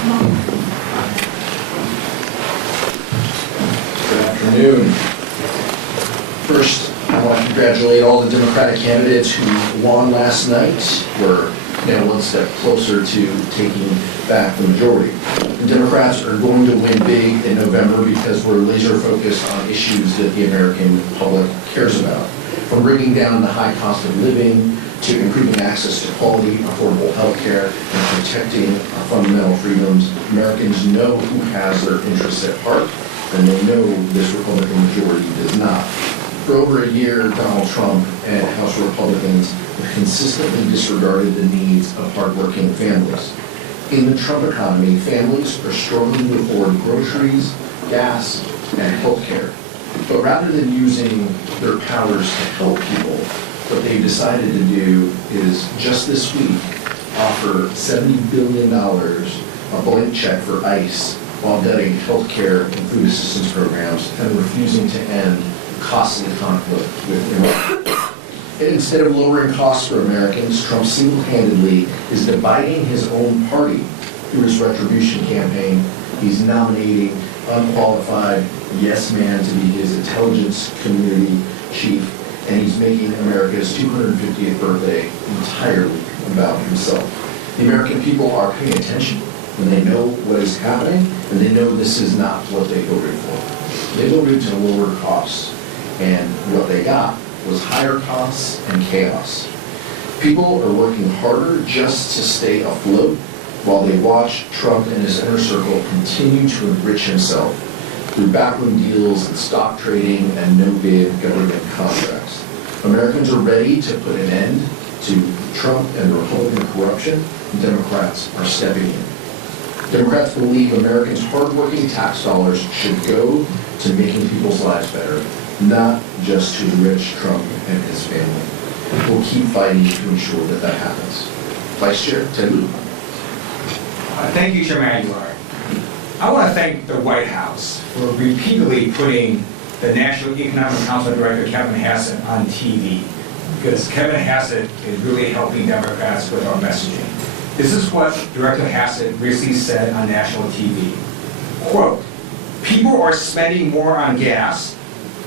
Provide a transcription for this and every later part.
Good afternoon. First, I want to congratulate all the Democratic candidates who won last night. We're now one step closer to taking back the majority. The Democrats are going to win big in November because we're laser focused on issues that the American public cares about. From bringing down the high cost of living to improving access to quality, affordable health care and protecting our fundamental freedoms, Americans know who has their interests at heart, and they know this Republican majority does not. For over a year, Donald Trump and House Republicans have consistently disregarded the needs of hardworking families. In the Trump economy, families are struggling to afford groceries, gas, and health care. But rather than using their powers to help people, what they've decided to do is, just this week, offer $70 billion, a blank check for ICE, while gutting health care and food assistance programs and refusing to end costly conflict with Iran. And instead of lowering costs for Americans, Trump single-handedly is dividing his own party through his retribution campaign. He's nominating unqualified yes man to be his intelligence community chief, and he's making America's 250th birthday entirely about himself. The American people are paying attention, and they know what is happening, and they know this is not what they voted for. They voted to lower costs, and what they got was higher costs and chaos. People are working harder just to stay afloat while they watch Trump and his inner circle continue to enrich himself through backroom deals and stock trading and no-bid government contracts. Americans are ready to put an end to Trump and Republican corruption, and Democrats are stepping in. Democrats believe Americans' hardworking tax dollars should go to making people's lives better, not just to enrich Trump and his family. We'll keep fighting to ensure that that happens. Vice Chair Ted Lieu. Thank you, Chairman Aguilar. I want to thank the White House for repeatedly putting the National Economic Council Director, Kevin Hassett, on TV, because Kevin Hassett is really helping Democrats with our messaging. This is what Director Hassett recently said on national TV. Quote, "People are spending more on gas,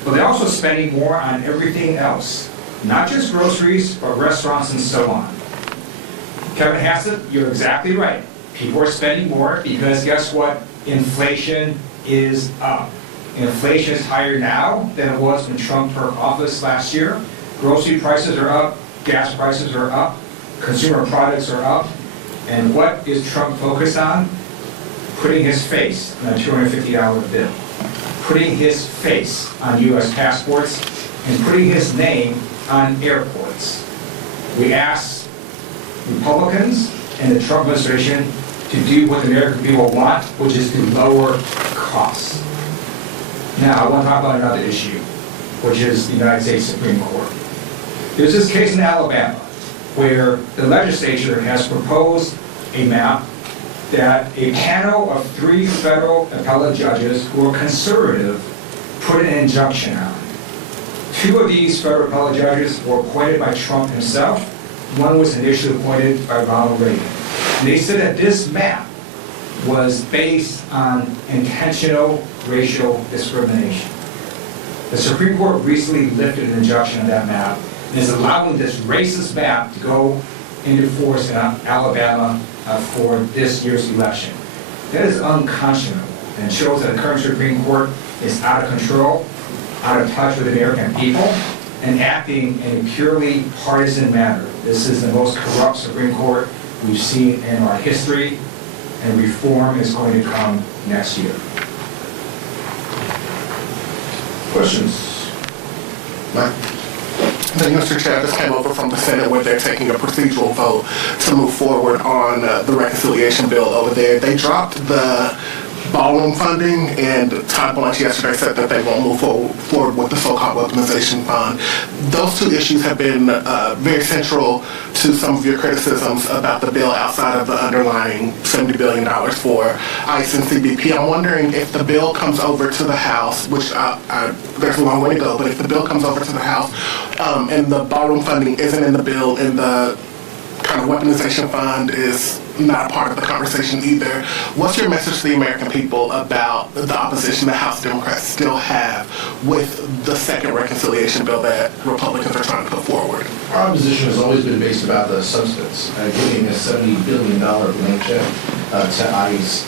but they're also spending more on everything else, not just groceries, but restaurants and so on." Kevin Hassett, you're exactly right. People are spending more because guess what? Inflation is up. Inflation is higher now than it was when Trump took office last year. Grocery prices are up, gas prices are up, consumer products are up. And what is Trump focused on? Putting his face on a $250 bill, putting his face on U.S. passports, and putting his name on airports. We ask Republicans and the Trump administration to do what the American people want, which is to lower costs. Now, I want to talk about another issue, which is the United States Supreme Court. There's this case in Alabama where the legislature has proposed a map that a panel of 3 federal appellate judges who are conservative put an injunction on. 2 of these federal appellate judges were appointed by Trump himself. One was initially appointed by Ronald Reagan. And they said that this map was based on intentional racial discrimination. The Supreme Court recently lifted an injunction on that map and is allowing this racist map to go into force in Alabama for this year's election. That is unconscionable and shows that the current Supreme Court is out of control, out of touch with the American people, and acting in a purely partisan manner. This is the most corrupt Supreme Court we've seen in our history, and reform is going to come next year. Questions? Mike? Thank you, Mr. Chair. This came over from the Senate where they're taking a procedural vote to move forward on the reconciliation bill over there. They dropped the ballroom funding, and Todd Blanche yesterday said that they won't move forward with the so-called weaponization fund. Those 2 issues have been very central to some of your criticisms about the bill outside of the underlying $70 billion for ICE and CBP. I'm wondering if the bill comes over to the House, which there's a long way to go, but if the bill comes over to the House and the ballroom funding isn't in the bill and the kind of weaponization fund is not a part of the conversation either. What's your message to the American people about the opposition the House Democrats still have with the second reconciliation bill that Republicans are trying to put forward? Our opposition has always been based about the substance, giving a $70 billion blank check to ICE,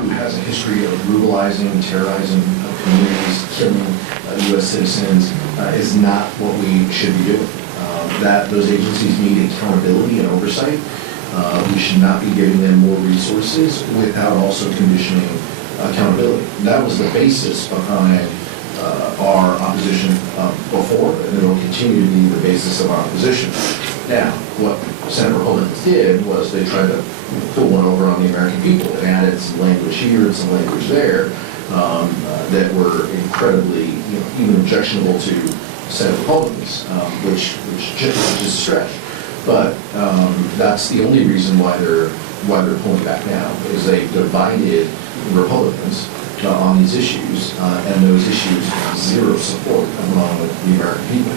who has a history of brutalizing, terrorizing communities, killing U.S. citizens, is not what we should be doing. That those agencies need accountability and oversight. We should not be giving them more resources without also conditioning accountability. That was the basis behind our opposition before, and it will continue to be the basis of our opposition. Now, what Senate Republicans did was they tried to put one over on the American people and added some language here and some language there that were incredibly, even objectionable to Senate Republicans, which is a stretch. But that's the only reason why they're pulling back now, is they divided Republicans on these issues, and those issues have zero support among the American people.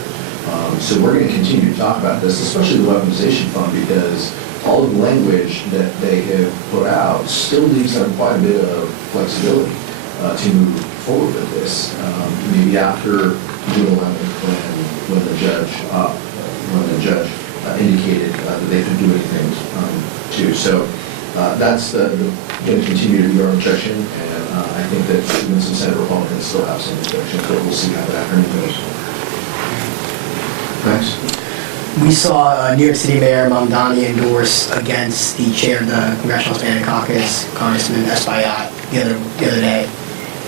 So we're going to continue to talk about this, especially the weaponization fund, because all of the language that they have put out still leaves them quite a bit of flexibility to move forward with this. Maybe after June 11th, when the judge indicated that they could do anything too. So that's going to continue to be our objection, and I think that even some Senate Republicans still have some objections, but we'll see how that afternoon goes. Thanks. We saw New York City Mayor Mamdani endorse against the chair of the Congressional Hispanic Caucus, Congressman Espaillat, the other day.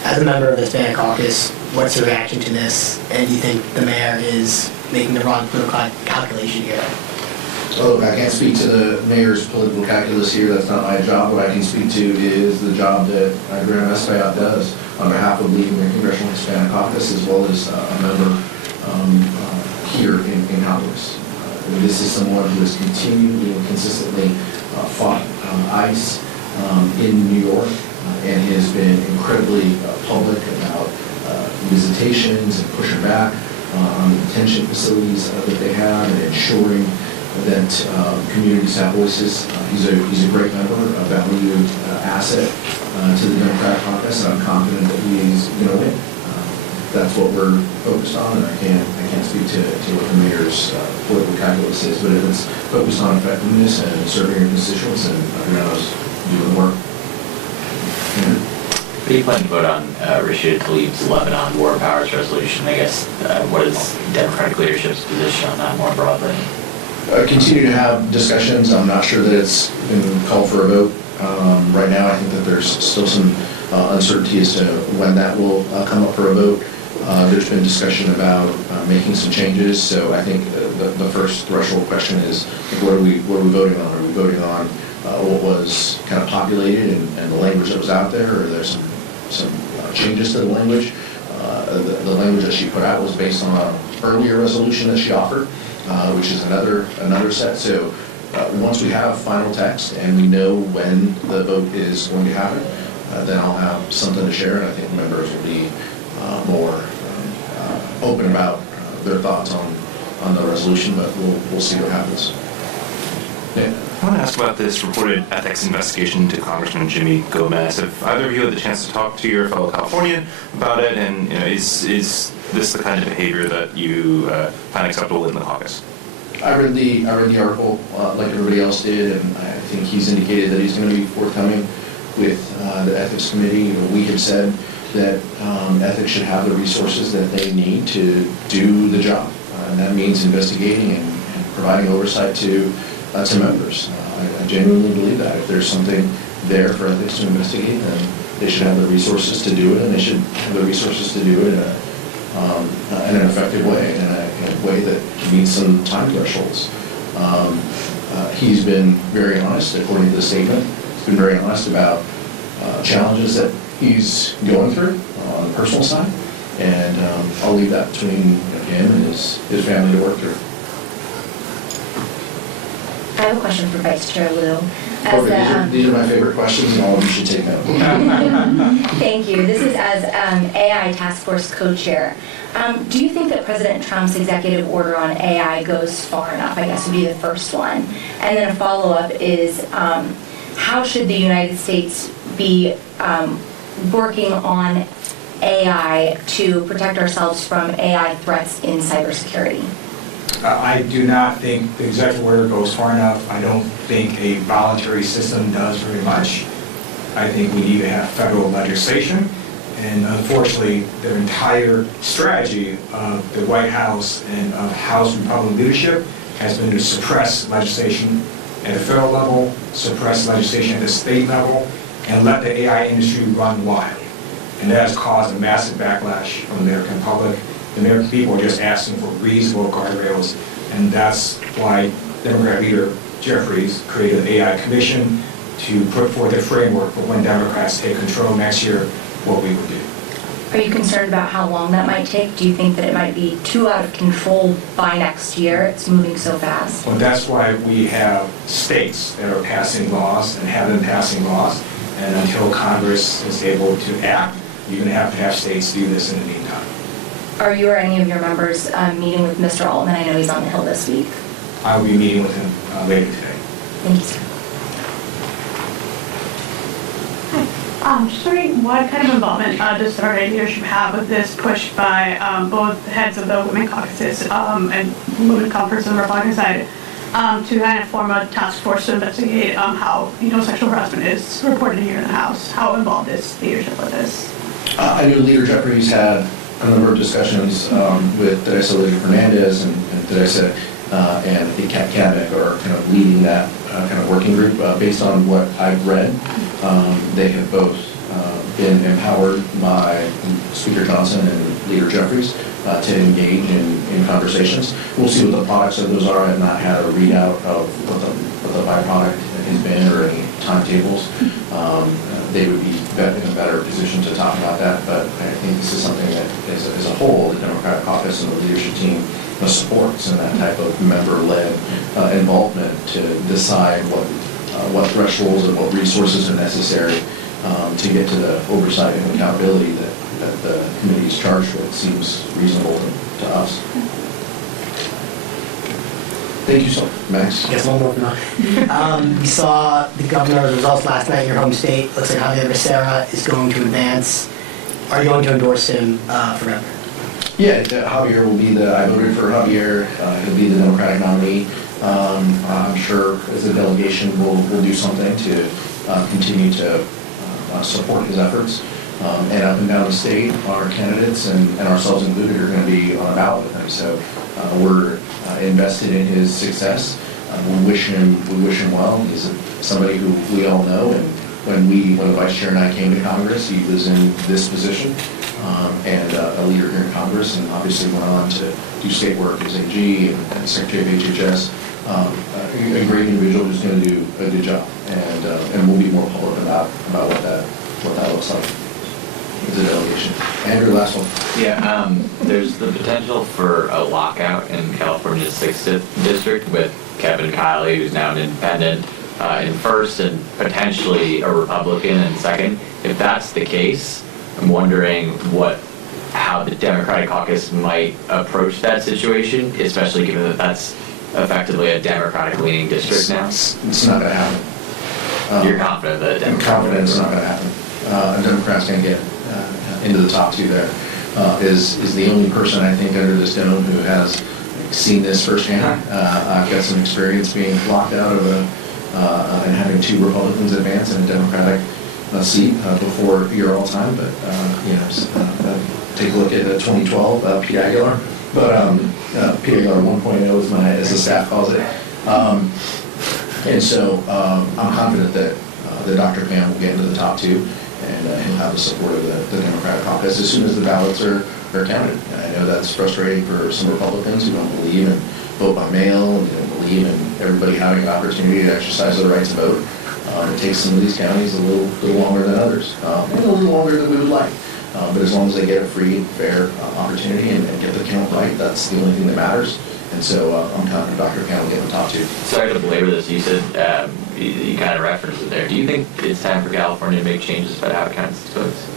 As a member of the Hispanic Caucus, what's your reaction to this? And do you think the mayor is making the wrong political calculation here? Well, look, I can't speak to the mayor's political calculus here. That's not my job. What I can speak to is the job that Graham Espaillat does on behalf of leading the Congressional Hispanic Caucus, as well as a member here in Congress. This is someone who has continually and consistently fought ICE in New York and has been incredibly public about visitations and pushing back on the detention facilities that they have and ensuring that communities have voices. He's a great member, a valued asset to the Democratic caucus, and I'm confident that he's going to win. That's what we're focused on, and I can't speak to what the mayor's political calculus is, but if it's focused on effectiveness and serving your constituents, and Adriano's doing the work. What do you plan to vote on Rashid Tlaib's Lebanon War Powers resolution? I guess what is Democratic leadership's position on that more broadly? Continue to have discussions. I'm not sure that it's been called for a vote right now. I think that there's still some uncertainty as to when that will come up for a vote. There's been discussion about making some changes. So I think the first threshold question is, what are we voting on? Are we voting on what was kind of populated and the language that was out there, or are there some changes to the language? The language that she put out was based on an earlier resolution that she offered, which is another set. So once we have final text and we know when the vote is going to happen, then I'll have something to share, and I think members will be more open about their thoughts on the resolution, but we'll see what happens. Yeah. I want to ask about this reported ethics investigation into Congressman Jimmy Gomez. Have either of you had the chance to talk to your fellow Californian about it, and is this the kind of behavior that you find acceptable in the caucus? I read the article like everybody else did, and I think he's indicated that he's going to be forthcoming with the ethics committee. We have said that ethics should have the resources that they need to do the job, and that means investigating and providing oversight to members. I genuinely believe that if there's something there for ethics to investigate, then they should have the resources to do it, and they should have the resources to do it in an effective way, in a way that meets some time thresholds. He's been very honest, according to the statement. He's been very honest about challenges that he's going through on the personal side, and I'll leave that between him and his family to work through. I have a question for Vice Chair Liu. These are my favorite questions, and all of you should take note. Thank you. This is as AI Task Force co-chair. Do you think that President Trump's executive order on AI goes far enough? I guess would be the first one. And then a follow-up is, how should the United States be working on AI to protect ourselves from AI threats in cybersecurity? I do not think the executive order goes far enough. I don't think a voluntary system does very much. I think we need to have federal legislation. And unfortunately, the entire strategy of the White House and of House Republican leadership has been to suppress legislation at the federal level, suppress legislation at the state level, and let the AI industry run wild. And that has caused a massive backlash from the American public. The American people are just asking for reasonable guardrails, and that's why Democrat leader Jeffries created an AI commission to put forth a framework for when Democrats take control next year, what we would do. Are you concerned about how long that might take? Do you think that it might be too out of control by next year? It's moving so fast. Well, that's why we have states that are passing laws and have been passing laws, and until Congress is able to act, you're going to have states do this in the meantime. Are you or any of your members meeting with Mr. Altman? I know he's on the Hill this week. I will be meeting with him later today. Thank you, sir. Just wondering what kind of involvement does our leadership have with this push by both heads of the women caucuses and women conference on the Republican side to kind of form a task force to investigate how sexual harassment is reported here in the House? How involved is leadership with this? I knew Leader Jeffries had a number of discussions with Teresa Leader Fernandez and Teresa and the cabinet are kind of leading that kind of working group. Based on what I've read, they have both been empowered by Speaker Johnson and Leader Jeffries to engage in conversations. We'll see what the products of those are. I have not had a readout of what the byproduct has been or any timetables. They would be in a better position to talk about that, but I think this is something that, as a whole, the Democratic caucus and the leadership team supports, and that type of member-led involvement to decide what thresholds and what resources are necessary to get to the oversight and accountability that the committee is charged with seems reasonable to us. Thank you so much, Max. Yes, one more for now. We saw the governor's results last night in your home state. Looks like Javier Becerra is going to advance. Are you going to endorse him for governor? Yeah, Javier will be I voted for Javier. He'll be the Democratic nominee. I'm sure as a delegation we'll do something to continue to support his efforts. And up and down the state, our candidates and ourselves included are going to be on a ballot with him. So we're invested in his success. We wish him well. He's somebody who we all know, and when the vice chair and I came to Congress, he was in this position and a leader here in Congress, and obviously went on to do state work as AG and Secretary of HHS. A great individual who's going to do a good job, and we'll be more public about what that looks like. The delegation. Andrew, last one. Yeah, there's the potential for a lockout in California's 6th district with Kevin Kiley, who's now an independent, in first, and potentially a Republican in second. If that's the case, I'm wondering how the Democratic caucus might approach that situation, especially given that that's effectively a Democratic-leaning district now. It's not going to happen. You're confident that I'm confident it's not going to happen. A Democrat's going to get into the top two there. Is the only person I think under this dome who has seen this firsthand. I've got some experience being locked out of and having two Republicans advance in a Democratic seat before your all time. But take a look at 2012, Pete Aguilar. But Pete Aguilar 1.0 as the staff calls it. And so I'm confident that Dr. Pham will get into the top two. And he'll have the support of the Democratic caucus as soon as the ballots are counted. And I know that's frustrating for some Republicans who don't believe in vote by mail and don't believe in everybody having an opportunity to exercise their right to vote. It takes some of these counties a little longer than others, and a little longer than we would like. But as long as they get a free and fair opportunity and get the count right, that's the only thing that matters. And so I'm confident Dr. Khan will get the top two. Sorry to belabor this. You said you kind of referenced it there. Do you think it's time for California to make changes about how it counts its votes?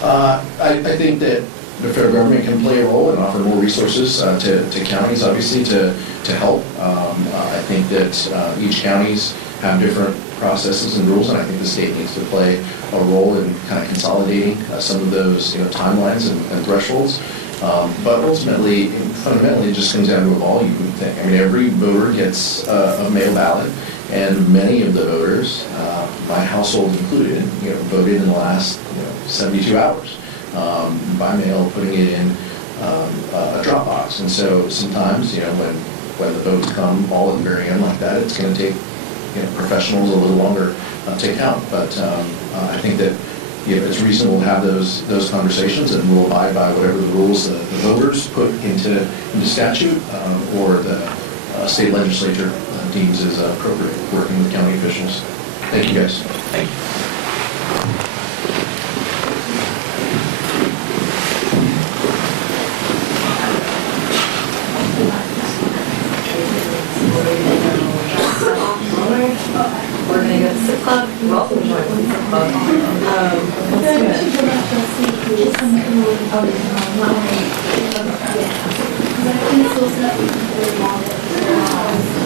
I think that the federal government can play a role and offer more resources to counties, obviously, to help. I think that each counties have different processes and rules, and I think the state needs to play a role in kind of consolidating some of those timelines and thresholds. But ultimately, fundamentally, it just comes down to a volume thing. I mean, every voter gets a mail ballot, and many of the voters, my household included, voted in the last 72 hours by mail, putting it in a drop box. And so sometimes, when the votes come all at the very end like that, it's going to take professionals a little longer to count. But I think that it's reasonable to have those conversations, and we'll abide by whatever the rules the voters put into statute or the state legislature deems is appropriate, working with county officials. Thank you, guys. Thank you. We're going to go to Sip Club. Welcome to join the Sip Club. Let's do it.